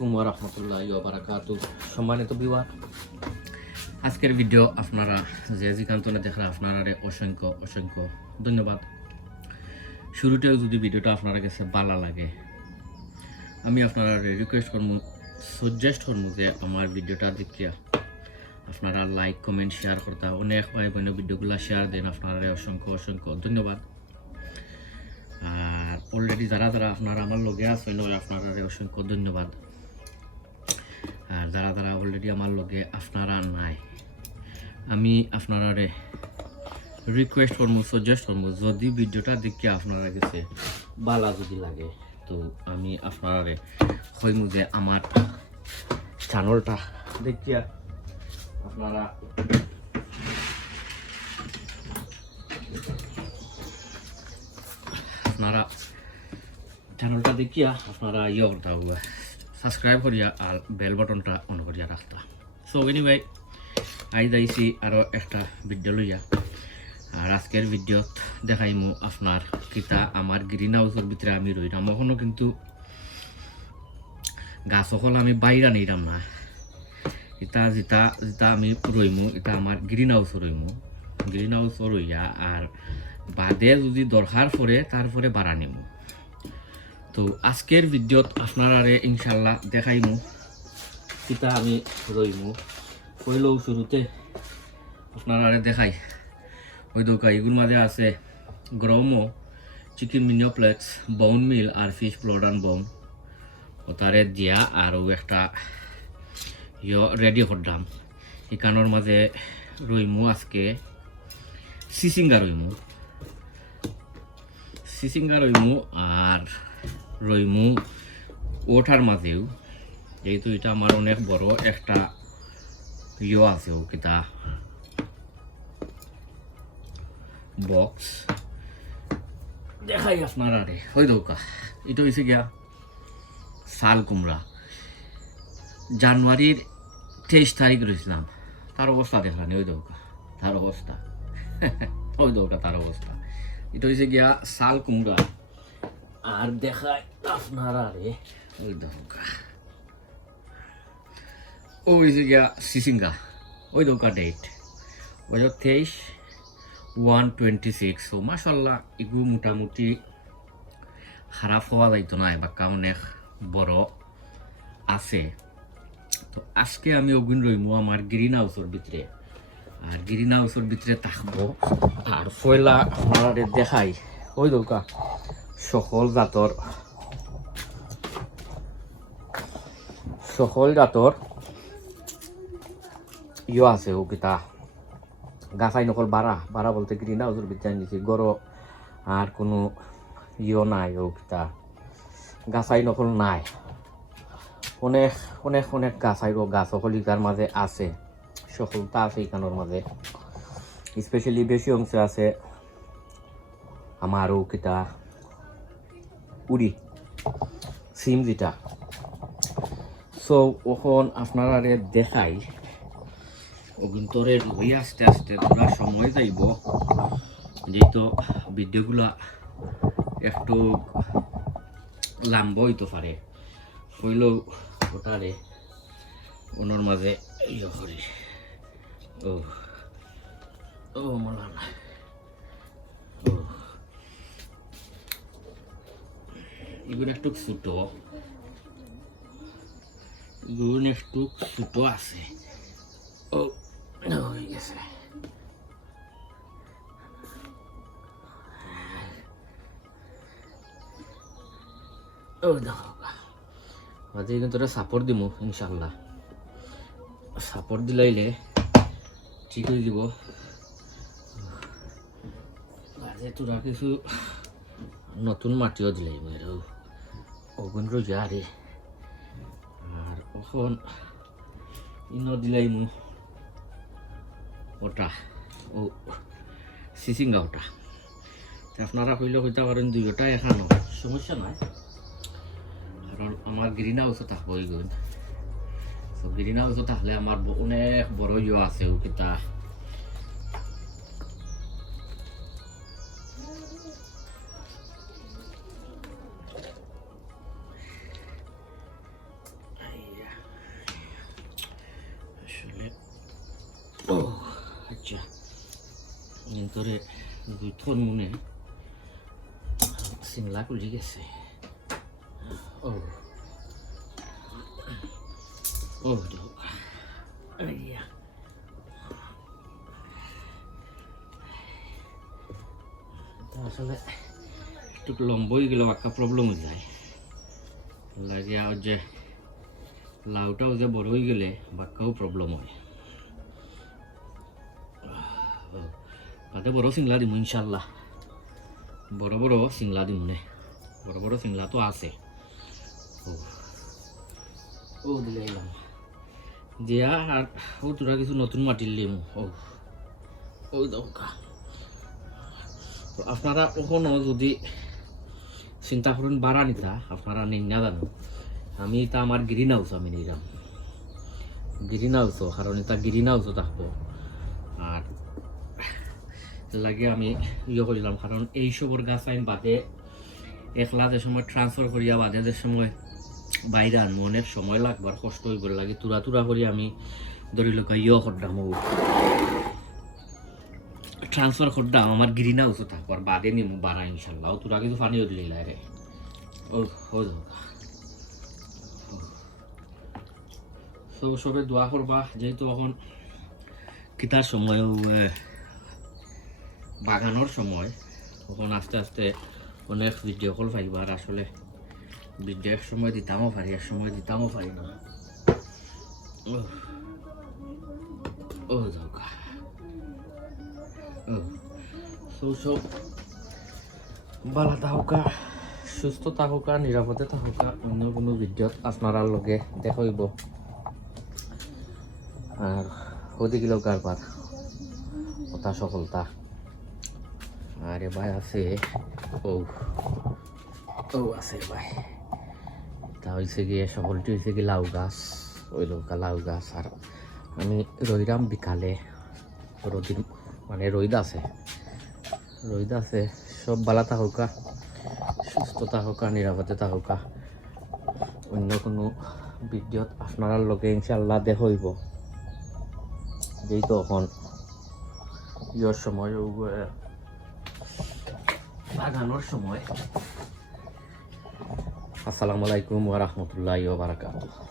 আলাইকুম ওয়া রাহমাতুল্লাহি ওয়া বারাকাতুহু। সম্মানিত ভিউয়ার, আজকের ভিডিও আপনারা যে যেখানে দেখরা আপনারা অসংখ্য অসংখ্য ধন্যবাদ। শুরুতেও যদি ভিডিওটা আপনারা কাছে ভালো লাগে, আমি আপনারা রিকোয়েস্ট করবো, সাজেস্ট করবো যে আমার ভিডিওটা দেখিয়া আপনারা লাইক কমেন্ট শেয়ার করতা। অনেক ভাই বোন ভিডিওগুলো শেয়ার দেন, আপনারা অসংখ্য অসংখ্য ধন্যবাদ। আর অলরেডি যারা যারা আপনারা আমার লগে আছেন আপনারা অসংখ্য ধন্যবাদ। আর যারা যারা অলরেডি আমার লগে আপনারা নাই, আমি আপনারা রিকোয়েস্ট করবো, সাজেস্ট করবো, যদি ভিডিওটা দেখে আপনারা গেছে ভালো যদি লাগে, তো আমি আপনারা কইমু যে আমার চ্যানেলটা দেখিয়া আপনারা চ্যানেলটা দেখিয়া আপনারা করতা সাবস্ক্রাইব করিয়া আর বেল বাটনটা অন করিয়া রাখতা। সো এনিওয়ে, আইজ আইছি আরও একটা ভিডিও লইয়া। আর আজকের ভিডিওত দেখাইমু আপনার কিতা আমার গ্রিন হাউসের ভিতরে আমি রইলাম। এখনও কিন্তু গাছ সকল আমি বাইরা নিলাম না। এটা যেটা যেটা আমি রইমু, এটা আমার গ্রিন হাউস রইমু। গ্রিন হাউস রইয়া আর বাদে যদি দরকার পড়ে তারপরে বাড়া নিমু। তো আজকের ভিডিওত আপনারা ইনশাল্লাহ দেখাইমু কিতা আমি রইমু। কইলেও শুরুতে আপনারা দেখাই, ওই দোকা এগুলোর মাঝে আছে গ্রোমো, চিকেন মিনিওপ্লেক্স, বোন মিল আর ফিশ ব্লড অ্যান্ড বোন। ওটারে দিয়া আরও একটা রেডি করলাম। এখানোর মাঝে রইমু আজকে সিসিঙ্গা রইমু আর রইমু ওঠার মাঝেও, যেহেতু এটা আমার অনেক বড় একটা আছে ও কিতা বক্স দেখাই আপনারা ওই দৌকা। এটা হয়েছে গিয়া শাল কুমড়া। জানুয়ারির 23 তারিখ রয়েছিলাম, তার অবস্থা দেখলানি ওই দৌকা, তার অবস্থা ওই দৌকা তার অবস্থা। এটা হয়েছে গিয়া শাল কুমড়া। আর দেখাই আপনারা ওই দৌকা, ও হয়েছে গিয়া সিসিঙ্গা। ওই দৌকা ডেট ওই 23/1/26। সো মাশাল্লাহ এগুলো মোটামুটি খারাপ হওয়া যাইতো না, বাক্কা অনেক বড় আছে। তো আজকে আমি ওগুন রইমু আমার গ্রিন হাউসের ভিতরে। আর গ্রিন হাউসের ভিতরে থাকবো। আর পয়লা আপনারা দেখাই ওই দৌকা সকল জাতর আছে ও কিতা গাছাই নকল বাড়া বলতে গ্রিন হাউসের ভিতরে নিয়েছি গড়। আর কোনো নাই ও কিতা গাছাই নকল নাই। অনেক অনেক অনেক গাছাই গাছ সকলিকার মাঝে আছে, সফলতা আছে এখানোর মাঝে। স্পেশালি বেশি অংশে আছে আমারও কিতা উড়ি সিম যেটা। সো ওখন আপনারা দেখাই অগুন্তরে লই আস্তে আস্তে পুরা সময় যাইব, যেহেতু ভিডিওগুলা একটু লম্বা হইতে পারে। হইলেও ওটারে ওনার মাঝে করি। ও ও মালানা ও এগুলো একটু ছোটো, আছে। ও হয়ে গেছে। ও দেখো মাঝে কিন্তু তোরা সাপোর্ট দিব ইনশাল্লাহ। সাপোর্ট দিলাইলে ঠিক হয়ে যাব। মাঝে তোরা কিছু নতুন মাটিও দিলাই মেয়েরাও ওগুন রোজা আরে। আর ওখন ইনো দিলাই ওটা ও সিসিঙ্গা ওটা। আপনারা হইলে হইতে পারেন দুইটা এখানো সমস্যা নাই, কারণ আমার গ্রিন হাউসও থাকবো ওইগুন। তো গ্রিন হাউসও থাকলে আমার অনেক বড় আছে ও কিতা আচ্ছা এন্তরে দুই থন মনে সিংলা কুলি গেছে ও ও দেখ আইয়া আসলে একটু লম্বা হয়ে গেলে একটা প্রবলেম হয়ে যায় লাগে আর যে লাউটাও যে বড় হয়ে গেলে বাক্কাও প্রবলেম হয় তাতে বড় সিংলা দিম ইনশাল্লাহ বড় বড় সিংলা দিম নে বড় বড় সিংলা তো আছে ও ও দিলে এলাম দিয়া আর ও তোরা কিছু নতুন মাটির লিম ও ও দৌকা তো আপনারা কখনো যদি চিন্তা করেন বাড়া নিতা আপনারা নিন না জানো আমি এটা আমার গ্রিন হাউস আমি নিলাম গ্রিন হাউসও কারণ এটা গ্রিন হাউসও থাকবো আর লাগে আমি ইয়ে করিলাম কারণ এইসবর গাছ আমি বাদে একলা যে সময় ট্রান্সফার করিয়া বাদে যে সময় বাইরে আনবো অনেক সময় লাগবার কষ্ট হইব লাগে তুরা তুরা করি আমি ধরি লোক ইয়ে করতাম ও ট্রান্সফার করতাম আমার গ্রিন হাউসও থাকবো আর বাদে নিমু বাড়া ইনশাল্লাহ তোরা কিন্তু পানিও দিলে রে ও ও তো সবে দোয়া করবা যেহেতু এখন কিতার সময় বাগানোর সময় তখন আস্তে আস্তে অনেক ভিডিও কল পাইবা আর আসলে ভিডিও এক সময় দিতামও পারি এক সময় দিতামও পারি না ও দরকার সব ভালো থাকুকা সুস্থ থাকুকা নিরাপদে থাকুকা অন্য কোনো ভিডিওত আপনার লগে দেখাইব আর ওদিকে কারবার কথা সফলতা আরে ভাই আছে ও ও আছে ভাই তা হয়েছে গিয়ে সফলটি হয়েছে কি লাউ গাছ ওই লোকা লাউ গাছ আর আমি রইরাম বিকালে রোদিন মানে রোদ আছে সব ভালো থাকুকা সুস্থ থাকুকা নিরাপদে থাকুকা অন্য কোনো ভিডিওত আপনার লগে ইনশাল্লাহ দেখাইব যেহেতু এখন ইয়র সময় বাগানোর সময় আসসালামু আলাইকুম ওয়া রাহমাতুল্লাহি ওয়া বারাকাতুহু